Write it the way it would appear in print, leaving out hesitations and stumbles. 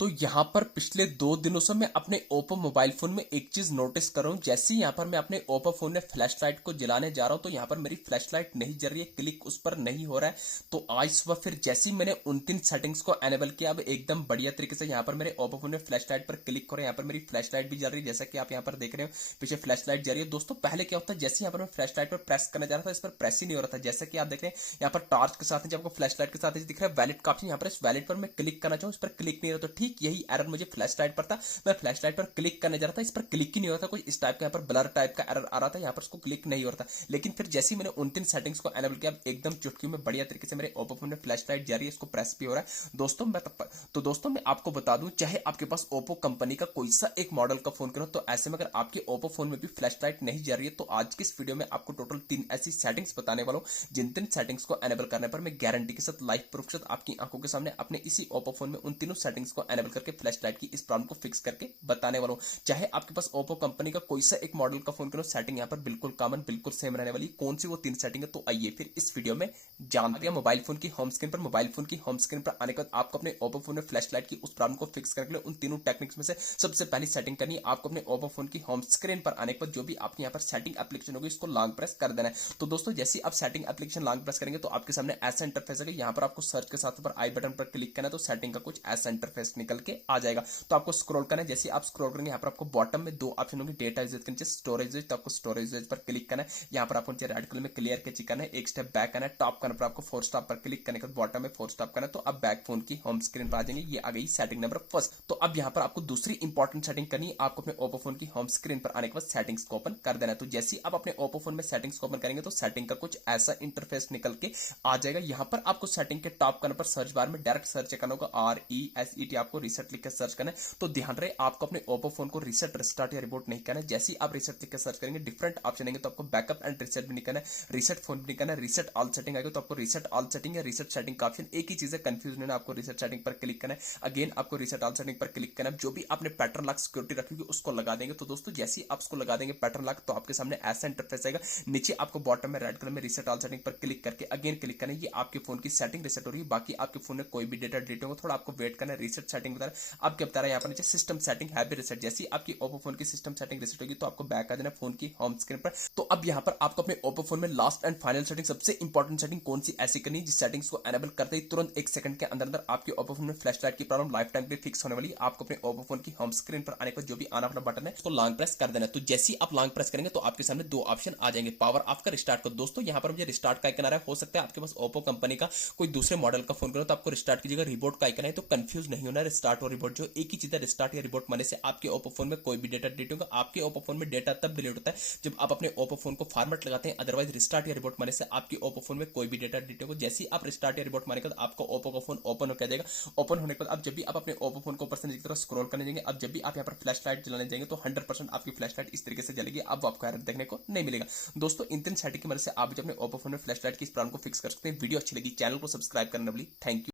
तो यहाँ पर पिछले 2 दिनों से मैं अपने ओप्पो मोबाइल फोन में एक चीज नोटिस कर रहा हूँ। जैसे ही यहाँ पर मैं अपने ओप्पो फोन में फ्लैश लाइट को जलाने जा रहा हूँ तो यहाँ पर मेरी फ्लैश लाइट नहीं जल रही है, क्लिक उस पर नहीं हो रहा है। तो आज सुबह फिर जैसे ही मैंने उन 3 सेटिंग्स को एनेबल किया, अब एकदम बढ़िया तरीके से यहाँ पर मेरे ओप्पो फोन में फ्लैश लाइट पर क्लिक करो, यहाँ पर मेरी फ्लैश लाइट भी जल रही है, जैसा कि आप यहाँ पर देख रहे हो पीछे फ्लैश लाइट जल रही है। दोस्तों पहले क्या होता है, जैसे यहाँ पर मैं फ्लैश लाइट पर प्रेस करने जा रहा था, इस पर प्रेस ही नहीं हो रहा था। जैसा कि आप देख रहे हैं यहाँ पर टॉर्च के साथ जब आपको फ्लैश लाइट के साथ दिख रहा है वैलिड का ऑप्शन, यहाँ पर इस वैलिड पर मैं क्लिक करना चाहूँ, इस पर क्लिक नहीं हो रहा। तो ठीक यही एरर मुझे फ्लैश लाइट पर था। मैं फ्लैश लाइट पर क्लिक करने जा रहा था, इस पर क्लिक ही नहीं हो रहा था, कुछ इस टाइप का यहाँ पर ब्लर टाइप का एरर आ रहा था, यहाँ पर उसको क्लिक नहीं हो रहा था। लेकिन फिर जैसे ही मैंने उन 3 सेटिंग्स को एनेबल किया, एकदम चुटकी में बढ़िया तरीके से मेरे ओप्पो फोन में फ्लैश लाइट जा रही है, इसको प्रेस भी हो रहा है। दोस्तों मैं आपको बता दूं, चाहे आपके पास ओप्पो कंपनी का कोई सा एक मॉडल का फोन करो, तो ऐसे में अगर आपके ओप्पो फोन में भी फ्लैश लाइट नहीं जा रही है, तो आज की इस वीडियो में आपको टोटल 3 ऐसी सेटिंग्स बताने वाला हूं, जिन 3 सेटिंग्स को एनेबल करने पर मैं गारंटी के साथ लाइव प्रूफ के साथ आपकी आंखों के सामने अपने इसी ओप्पो फोन में उन तीनों सेटिंग्स को एनेबल करके फ्लैश लाइट की इस प्रॉब्लम को फिक्स करके बताने वाला हूं। चाहे आपके पास ओप्पो कंपनी का कोई सा एक मॉडल का फोन करो, सेटिंग यहाँ पर बिल्कुल कॉमन, बिल्कुल सेम रहने वाली। कौन सी वो 3 सेटिंग है, तो आइए फिर इस वीडियो में जानते हैं। मोबाइल फोन की होम स्क्रीन पर आने के बाद आपको अपने ओप्पो फोन में फ्लैश लाइट की उस प्रॉब्लम को फिक्स करने के लिए उन तीनों टेक्निक्स में से सबसे पहली सेटिंग करनी है आपको अपने ओप्पो फोन की होम स्क्रीन पर आने के बाद जो भी आपके यहाँ पर सेटिंग एप्लीकेशन होगी, इसको लॉन्ग प्रेस कर देना है। तो दोस्तों जैसे आप सेटिंग एप्लीकेशन लॉन्ग प्रेस करेंगे तो आपके सामने ऐसा इंटरफेस है, यहाँ पर आपको सर्च के साथ पर आई बटन पर क्लिक करना है, तो सेटिंग का कुछ ऐसा इंटरफेस निकल के आ जाएगा। तो आपको स्क्रॉल करना है, जैसे आप स्क्रॉल करेंगे यहाँ पर आपको बॉटम में 2 ऑप्शन होंगे, डेटा यूजेज के नीचे स्टोरेज यूजेज, तो आपको स्टोरेज यूजेज पर क्लिक करना है। यहाँ पर आपको नीचे रेड कलर में क्लियर के चिकन है, एक स्टेप बैक करना है, टॉप करने पर आपको 4 स्टॉप पर क्लिक करने के बाद बॉटम में 4 स्टॉप करना है, तो अब बैक फोन की होम स्क्रीन पर आ जाएंगे। ये आ गई सेटिंग नंबर फर्स्ट। तो अब यहाँ पर आपको दूसरी इंपॉर्टेंट सेटिंग करनी है, आपको अपने ओप्पो फोन की होम स्क्रीन पर आने के बाद सेटिंग्स को ओपन कर देना है। तो जैसे ही आप अपने ओप्पो फोन में सेटिंग्स को ओपन करेंगे तो सेटिंग का कुछ ऐसा इंटरफेस निकल के आ जाएगा। यहाँ पर आपको सेटिंग के टॉप करने पर सर्च बार में डायरेक्ट सर्च करना होगा, RESET, आपको रिसेट लिख कर सर्च करना है। तो ध्यान रहे आपको अपने ओप्पो फोन को रिसेट, रिस्टार्ट या रिबूट नहीं करना है। जैसे ही आप रिसेट लिख कर सर्च करेंगे डिफरेंट ऑप्शन आएंगे, तो आपको बैकअप एंड रिसेट भी नहीं करना है, रिसेट फोन भी नहीं करना है, रिसेट ऑल सेटिंग आएगा तो आपको रिसेट ऑल सेटिंग या रिसेट सेटिंग का ऑप्शन एक ही चीज है, कंफ्यूज नहीं है। आपको रिसेट सेटिंग पर क्लिक करना है, अगेन आपको रिसेट ऑल सेटिंग पर क्लिक करना है। जो भी आपने पैटर्न लॉक सिक्योरिटी रखी होगी उसको लगा देंगे। तो दोस्तों जैसे ही आप उसको लगा देंगे पैटर्न लॉक, तो आपके सामने ऐसा इंटरफेस आएगा। नीचे आपको बॉटम में रेड कलर में रिसेट ऑल सेटिंग पर क्लिक करके अगेन क्लिक करना है, ये आपके फोन की सेटिंग रिसेट हो रही है। बाकी आपके फोन में कोई भी डेटा डिलीट होगा, थोड़ा आपको वेट करना है। रिसेट सेटिंग बता रहा है, आपके बता रहा है यहाँ पर नीचे सिस्टम सेटिंग है भी रिसेट। जैसी आपकी ओप्पो फोन की सिस्टम सेटिंग रिसेट होगी तो आपको बैक आ जाना फोन की होम स्क्रीन पर। तो अब यहाँ पर आपको अपने ओप्पो फोन में लास्ट एंड फाइनल सेटिंग, सबसे इंपॉर्टेंट सेटिंग कौन सी ऐसी करनी है जिस सेटिंग्स को एनेबल करते ही तुरंत 1 सेकंड के अंदर अंदर आपके ओप्पो फोन में फ्लैश लाइट की प्रॉब्लम लाइफ टाइम के लिए फिक्स होने वाली है। आपको अपने ओप्पो फोन की होम स्क्रीन पर आने पर जो भी आना अपना बटन है उसको लॉन्ग प्रेस कर देना है। तो जैसे ही आप लॉन्ग प्रेस करेंगे तो आपके सामने 2 ऑप्शन आ जाएंगे, पावर ऑफ का, रिस्टार्ट का। दोस्तों यहाँ पर मुझे रिस्टार्ट का आइकन आ रहा है, हो सकता है आपके पास ओप्पो कंपनी का कोई दूसरे मॉडल का फोन करो तो आपको रिस्टार्ट कीजिएगा, रिबोट का आइकन है। तो कंफ्यूज नहीं होना, रिस्टार्ट और रिबोट जो एक ही चीज है। रिस्टार्ट या रिबोट माने से आपके ओप्पो फोन में कोई भी डेटा डिलीट होगा। आपके ओप्पो फोन में डेटा तब डिलीट होता है जब आप अपने ओप्पो फोन को फॉर्मेट लगाते हैं, अदरवाइज रिस्टार्ट या रिबोट माने से आपके ओप्पो फोन में कोई भी डेटा डिलीट होगा। जैसे ही आप रिस्टार्ट या रिबोट माने के बाद आपको ओप्पो का फोन ओपन हो जाएगा। ओपन होने के बाद अब जब भी आप अपने ओप्पो फोन को ऊपर से नीचे की तरफ स्क्रॉल करने जाएंगे, अब जब भी आप यहाँ पर फ्लैश लाइट जलाने जाएंगे तो 100% आपकी फ्लैश लाइट इस तरीके से जलेगी। अब आपको एरर देखने को नहीं मिलेगा। दोस्तों इन 3 सेटिंग की मदद से आप अपने ओप्पो फोन में फ्लैश लाइट की इस प्रॉब्लम को फिक्स कर सकते हैं। वीडियो अच्छी लगी चैनल को सब्सक्राइब करना, थैंक यू।